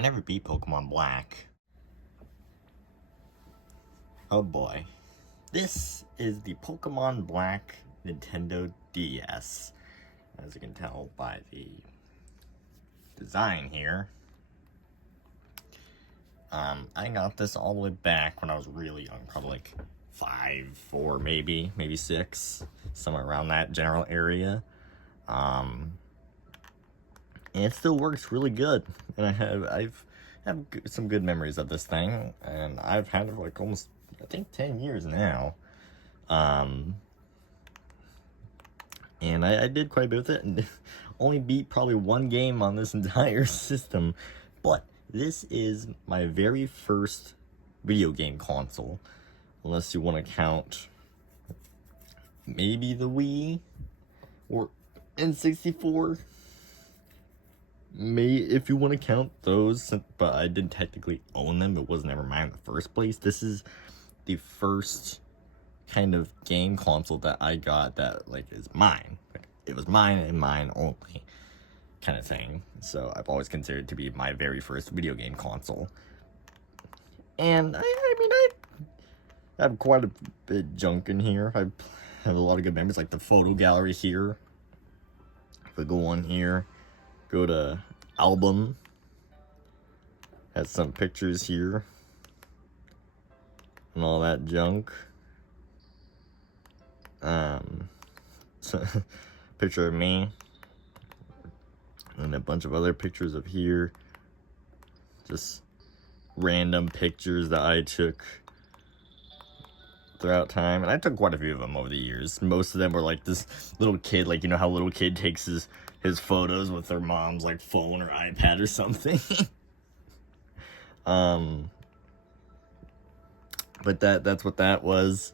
I never beat Pokemon Black. Oh boy. This is the Pokemon Black Nintendo DS. As you can tell by the design here. I got this all the way back when I was really young, probably like 5, 4, maybe 6, somewhere around that general area. And it still works really good, and I've some good memories of this thing, and I've had it for like almost, I think, 10 years now. And I did quite a bit with it, and only beat probably one game on this entire system, but this is my very first video game console, unless you want to count maybe the Wii or N64. If you want to count those, but I didn't technically own them. It was never mine in the first place. This is the first kind of game console that I got that like is mine. Like, it was mine and mine only kind of thing. So I've always considered it to be my very first video game console. And I have quite a bit of junk in here. I have a lot of good memories, like the photo gallery here. If I go on here, go to album, has some pictures here and all that junk. So, picture of me and a bunch of other pictures of here, just random pictures that I took throughout time, and I took quite a few of them over the years. Most of them were like this little kid, like, you know how a little kid takes his photos with their mom's like phone or iPad or something. But that's what that was.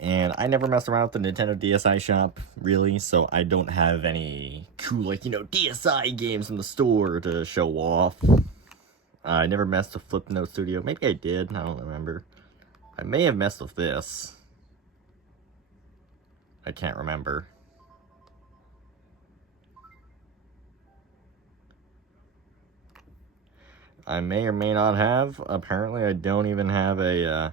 And I never messed around with the Nintendo DSi shop, really, so I don't have any cool, like, you know, DSi games in the store to show off. I never messed with Flip Note Studio. Maybe I did, I don't remember. I may have messed with this. I can't remember. I may or may not have. Apparently, I don't even have a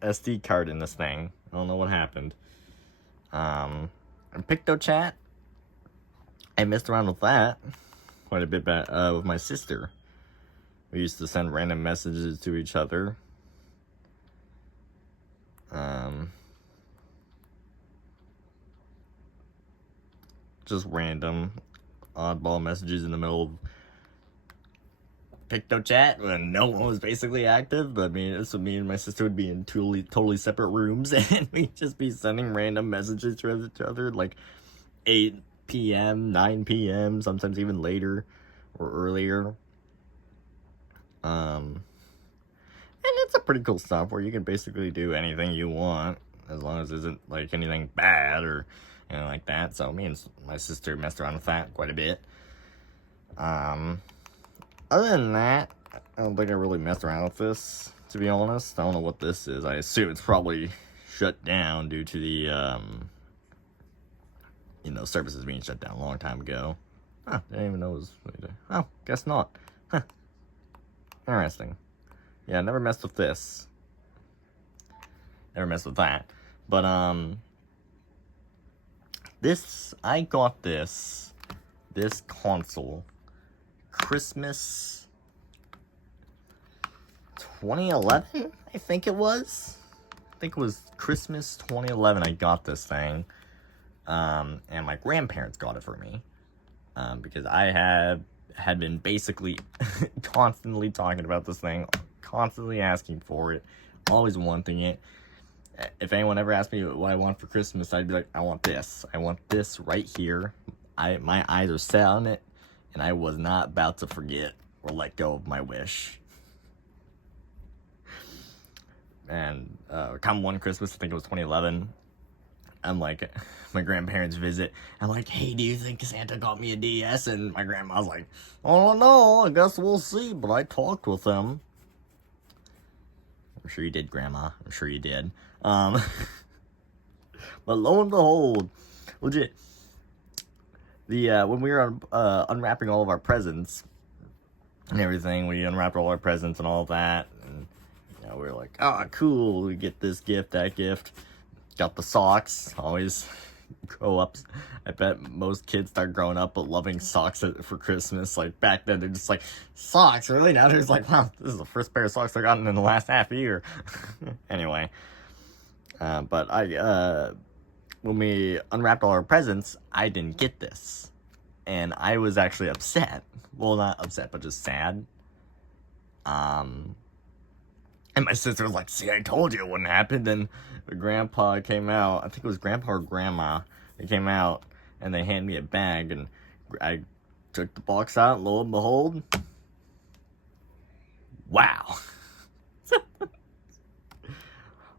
SD card in this thing. I don't know what happened. And PictoChat, I messed around with that quite a bit with my sister. We used to send random messages to each other. Just random oddball messages in the middle of PictoChat when no one was basically active. But I mean, so me and my sister would be in totally separate rooms, and we'd just be sending random messages to each other, like 8 p.m., 9 p.m., sometimes even later or earlier. And it's a pretty cool software. You can basically do anything you want, as long as it isn't like anything bad or anything like that. So me and my sister messed around with that quite a bit. Other than that, I don't think I really messed around with this, to be honest. I don't know what this is. I assume it's probably shut down due to the, you know, services being shut down a long time ago. Huh, didn't even know it was... Oh, guess not. Huh. Interesting. Yeah, I never messed with this. Never messed with that. But, I got this console Christmas 2011, I think it was. I think it was Christmas 2011 I got this thing. And my grandparents got it for me. Because I had been basically constantly talking about this thing, constantly asking for it, always wanting it. If anyone ever asked me what I want for Christmas, I'd be like, I want this. I want this right here. My eyes are set on it, and I was not about to forget or let go of my wish. And come one Christmas, I think it was 2011, I'm like, my grandparents visit. I'm like, hey, do you think Santa got me a DS? And my grandma's like, oh no, I guess we'll see. But I talked with him. I'm sure you did, Grandma. I'm sure you did. But lo and behold, legit, when we were unwrapping all of our presents and everything, we unwrapped all our presents and all that, and we were like, oh, cool, we get this gift, that gift. Got the socks. Always grow up. I bet most kids start growing up but loving socks for Christmas. Like back then, they're just like, socks, really? Now they're just like, wow, this is the first pair of socks I've gotten in the last half year. Anyway, but when we unwrapped all our presents, I didn't get this, and I was actually upset. Well, not upset, but just sad. And my sister was like, see, I told you it wouldn't happen. Then the grandpa came out. I think it was grandpa or grandma. They came out, and they handed me a bag, and I took the box out, and lo and behold, wow.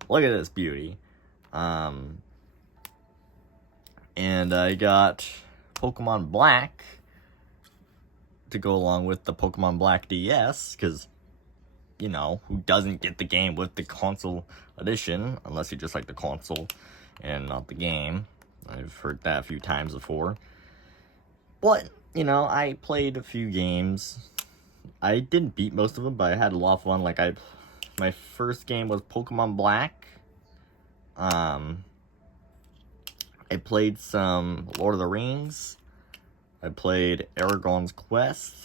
Look at this beauty. And I got Pokemon Black to go along with the Pokemon Black DS, because who doesn't get the game with the console edition, unless you just like the console and not the game. I've heard that a few times before. But, I played a few games. I didn't beat most of them, but I had a lot of fun. Like, my first game was Pokemon Black. I played some Lord of the Rings. I played Aragon's Quest.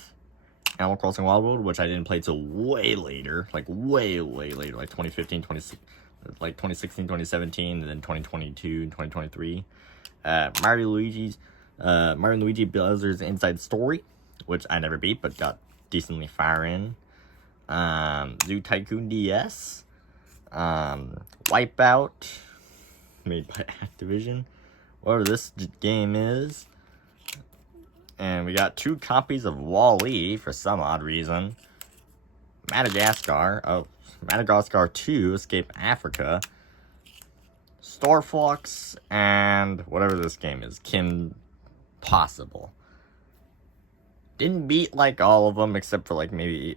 Animal Crossing Wild World, which I didn't play till way later, like way later, like 2016, 2017, and then 2022 and 2023. Mario and Luigi Bowser's Inside Story, which I never beat, but got decently far in. Zoo Tycoon DS. Wipeout, made by Activision. Whatever this game is. And we got 2 copies of Wall-E for some odd reason. Madagascar 2, Escape Africa. Star Fox, and whatever this game is, Kim Possible. Didn't beat like all of them except for New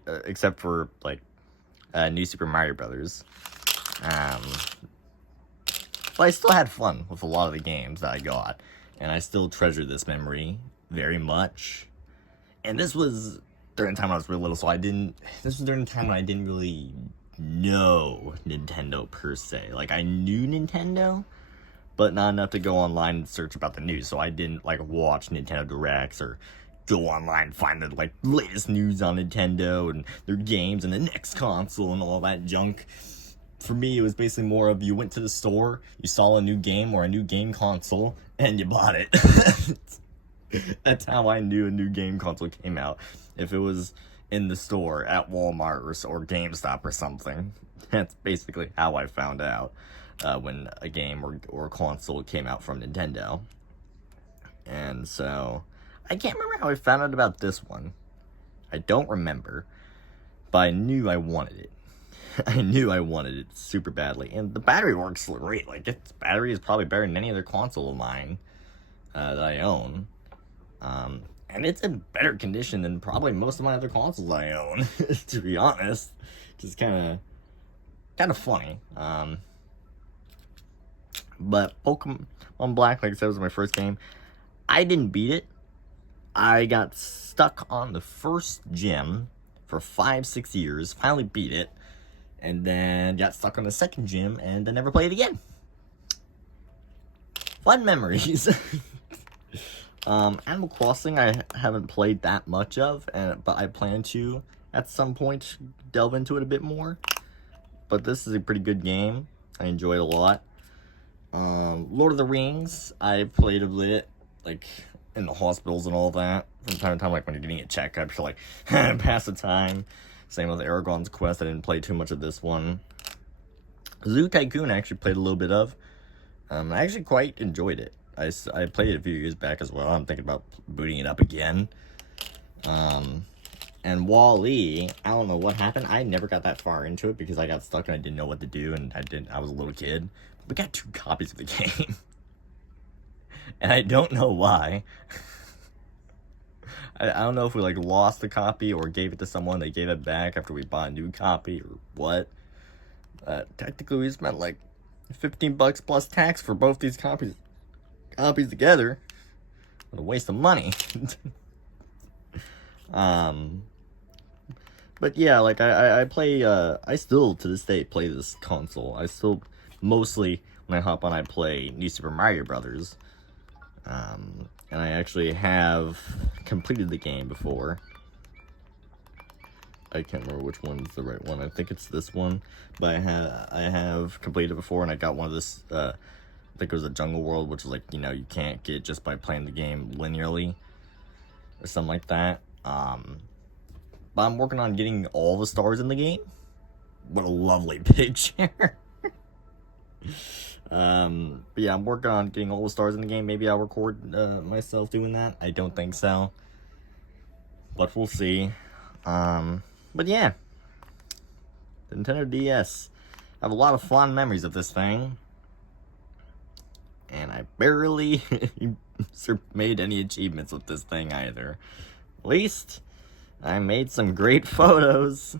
Super Mario Brothers. But I still had fun with a lot of the games that I got, and I still treasure this memory very much. And this was during the time I was real little, so this was during the time when I didn't really know Nintendo per se. Like, I knew Nintendo, but not enough to go online and search about the news, so I didn't watch Nintendo Directs or go online and find the latest news on Nintendo and their games and the next console and all that junk. For me, it was basically more of, you went to the store, you saw a new game or a new game console, and you bought it. That's how I knew a new game console came out. If it was in the store at Walmart or GameStop or something. That's basically how I found out when a game or a console came out from Nintendo. And so, I can't remember how I found out about this one. I don't remember. But I knew I wanted it. I knew I wanted it super badly. And the battery works great. Its battery is probably better than any other console of mine that I own. And it's in better condition than probably most of my other consoles I own, to be honest. Just kind of funny. But Pokemon Black, like I said, was my first game. I didn't beat it. I got stuck on the first gym for 5-6 years, finally beat it, and then got stuck on the second gym, and then never played it again. Fun memories. Animal Crossing I haven't played that much of, but I plan to at some point delve into it a bit more. But this is a pretty good game. I enjoy it a lot. Lord of the Rings, I played a bit, in the hospitals and all that. From time to time, when you're getting a checkup, you're pass the time. Same with Aragon's Quest, I didn't play too much of this one. Zoo Tycoon I actually played a little bit of. I actually quite enjoyed it. I played it a few years back as well. I'm thinking about booting it up again. And Wall-E, I don't know what happened. I never got that far into it because I got stuck and I didn't know what to do, and I was a little kid. We got 2 copies of the game. And I don't know why. I don't know if we lost the copy or gave it to someone, they gave it back after we bought a new copy or what. Technically we spent $15 plus tax for both these copies together. What a waste of money. But yeah, like I play, I still to this day play this console. I still, mostly when I hop on, I play New Super Mario Brothers. And I actually have completed the game before. I can't remember which one is the right one. I think it's this one, but I have completed it before, and I got one of this. I think it was a Jungle World, which is like, you know, you can't get just by playing the game linearly or something like that. But I'm working on getting all the stars in the game. What a lovely picture. But yeah, I'm working on getting all the stars in the game. Maybe I'll record myself doing that. I don't think so, but we'll see. But yeah, the Nintendo DS. I have a lot of fond memories of this thing, and I barely made any achievements with this thing either. At least I made some great photos.